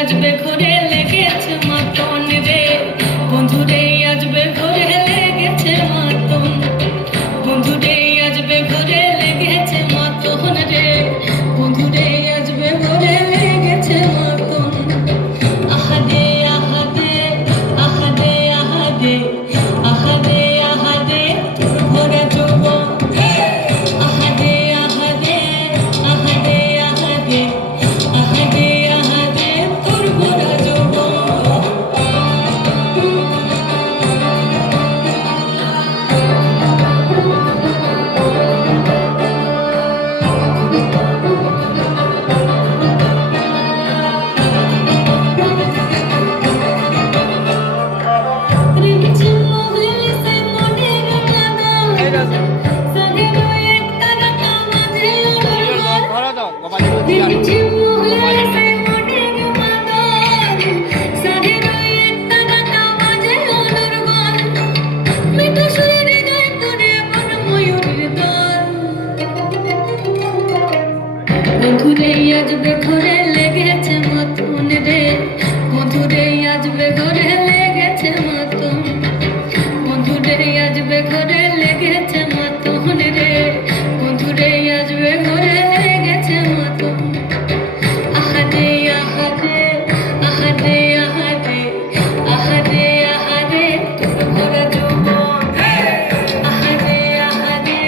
আসবে ঘরে লেগেছে মাতন রে, বন্ধুরে আসবে ঘরে লেগেছে মাতন, বন্ধুরে আসবে ঘরে লেগেছে মাতন রে, বন্ধুরে আসবে ঘরে লেগেছে মাতন। আহাদে আহাদে আহাদে আহাদে আহাদে আহাদে তোর ভরা যৌবন, আহাদে আহাদে আহাদে আহাদে আহাদে আহাদে তোর ভরা যৌবন। রিমঝিম মজলিসে মনের মাদল, সাদের একটা রাতা মাঝে উড়াল। রিমঝিম মজলিসে মনের মাদল, সাদের একটা রাতা মাঝে উড়াল। মিঠু সুরে হৃদয় করে মন ময়ূরের দল। বন্ধুরে আসবে ঘরে লেগেছে মাতন রে, বন্ধুরে আসবে ঘরে লেগেছে মাতন, বন্ধুরে আসবে ঘরে লেগেছে মাতন রে, বন্ধুরে আসবে ঘরে লেগেছে মাতন। আহাদে আহাদে আহাদে আহাদে আহাদে আহাদে তোর ভরা যৌবন, আহাদে আহাদে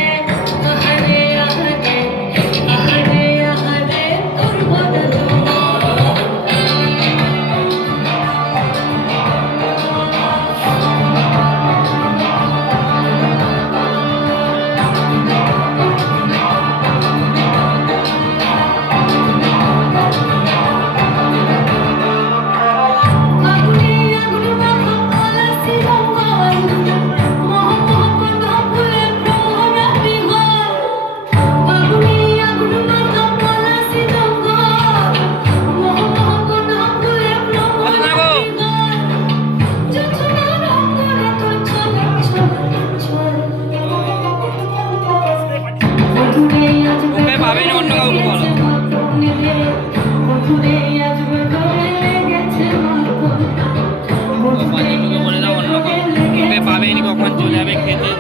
আহাদে আহাদে আহাদে আহাদে তোর ভরা যৌবন। আগুনে আগুন মাখা পলাশি জঙ্গল, মহ মহ কথা ভুলে ভ্রমরা বিহল। আগুনে আগুন মাখা পলাশি জঙ্গল, মহ মহ কথা ভুলে ভ্রমরা বিহল। জোছনা রং করে তোর ছলক ছলক ছল। বন্ধুরে আসবে ওকে পাবেন অন্য কাউকে বলো। বন্ধুরে আসবে ঘরে লেগেছে মাতন, বলে দাও অন্য কাউকে, ওকে পাবেনি কখন চলে যাবে খেতে।